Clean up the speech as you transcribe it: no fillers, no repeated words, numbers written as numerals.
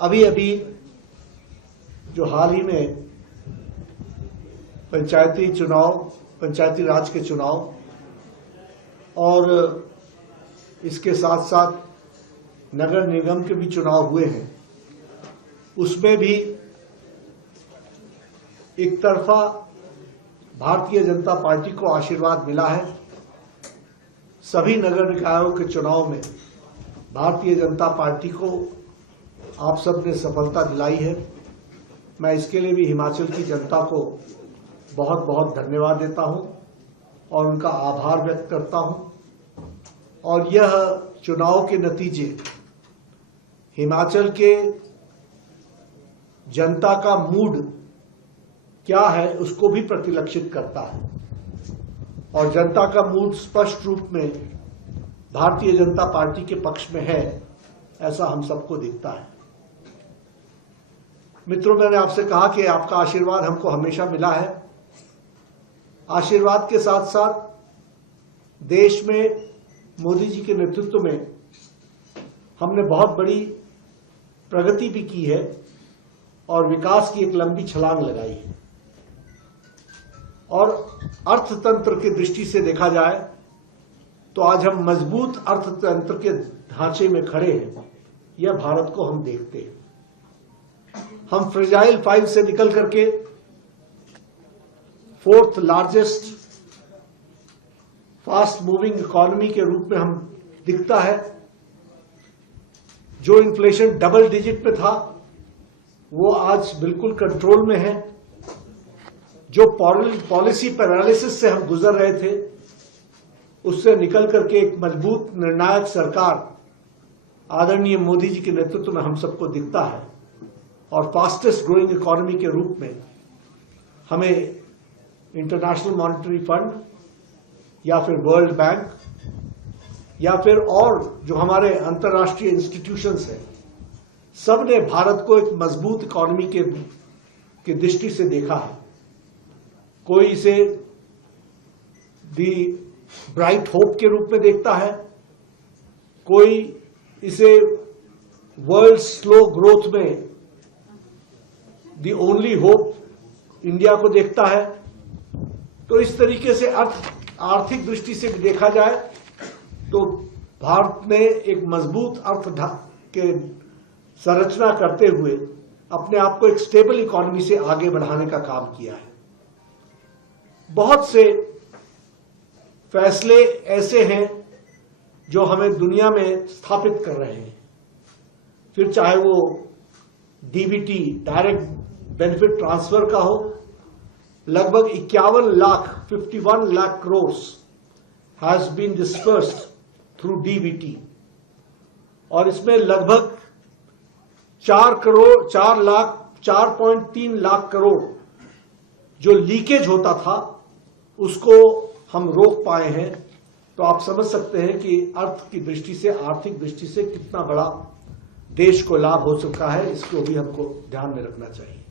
अभी अभी जो हाल ही में पंचायती राज के चुनाव और इसके साथ साथ नगर निगम के भी चुनाव हुए हैं, उसमें भी एक तरफा भारतीय जनता पार्टी को आशीर्वाद मिला है। सभी नगर निकायों के चुनाव में भारतीय जनता पार्टी को आप सब ने सफलता दिलाई है। मैं इसके लिए भी हिमाचल की जनता को बहुत बहुत धन्यवाद देता हूं और उनका आभार व्यक्त करता हूं। और यह चुनाव के नतीजे हिमाचल के जनता का मूड क्या है उसको भी प्रतिलक्षित करता है और जनता का मूड स्पष्ट रूप में भारतीय जनता पार्टी के पक्ष में है, ऐसा हम सबको दिखता है। मित्रों, मैंने आपसे कहा कि आपका आशीर्वाद हमको हमेशा मिला है। आशीर्वाद के साथ साथ देश में मोदी जी के नेतृत्व में हमने बहुत बड़ी प्रगति भी की है और विकास की एक लंबी छलांग लगाई है। और अर्थतंत्र की दृष्टि से देखा जाए तो आज हम मजबूत अर्थतंत्र के ढांचे में खड़े हैं। यह भारत को हम देखते हैं। हम फ्रेजाइल 5 से निकल करके 4th largest fast moving economy के रूप में हम दिखता है। जो इन्फ्लेशन डबल डिजिट में था वो आज बिल्कुल कंट्रोल में है। जो पॉलिसी पैरालिसिस से हम गुजर रहे थे उससे निकल करके एक मजबूत निर्णायक सरकार आदरणीय मोदी जी के नेतृत्व में हम सबको दिखता है। और फास्टेस्ट ग्रोइंग इकोनॉमी के रूप में हमें इंटरनेशनल मॉनेटरी फंड या फिर वर्ल्ड बैंक या फिर और जो हमारे अंतर्राष्ट्रीय इंस्टीट्यूशंस हैं, सब ने भारत को एक मजबूत इकोनॉमी के दृष्टि से देखा है। कोई इसे दी ब्राइट होप के रूप में देखता है, कोई इसे वर्ल्ड स्लो ग्रोथ में दी ओनली होप इंडिया को देखता है। तो इस तरीके से आर्थिक दृष्टि से देखा जाए तो भारत ने एक मजबूत अर्थ के संरचना करते हुए अपने आप को एक स्टेबल इकोनॉमी से आगे बढ़ाने का काम किया है। बहुत से फैसले ऐसे हैं जो हमें दुनिया में स्थापित कर रहे हैं, फिर चाहे वो डीबीटी डायरेक्ट बेनिफिट ट्रांसफर का हो। लगभग 51 lakh crore has been disbursed through DBT और इसमें लगभग 4.3 लाख करोड़ जो लीकेज होता था उसको हम रोक पाए हैं। तो आप समझ सकते हैं कि अर्थ की दृष्टि से, आर्थिक दृष्टि से कितना बड़ा देश को लाभ हो सकता है। इसको भी हमको ध्यान में रखना चाहिए।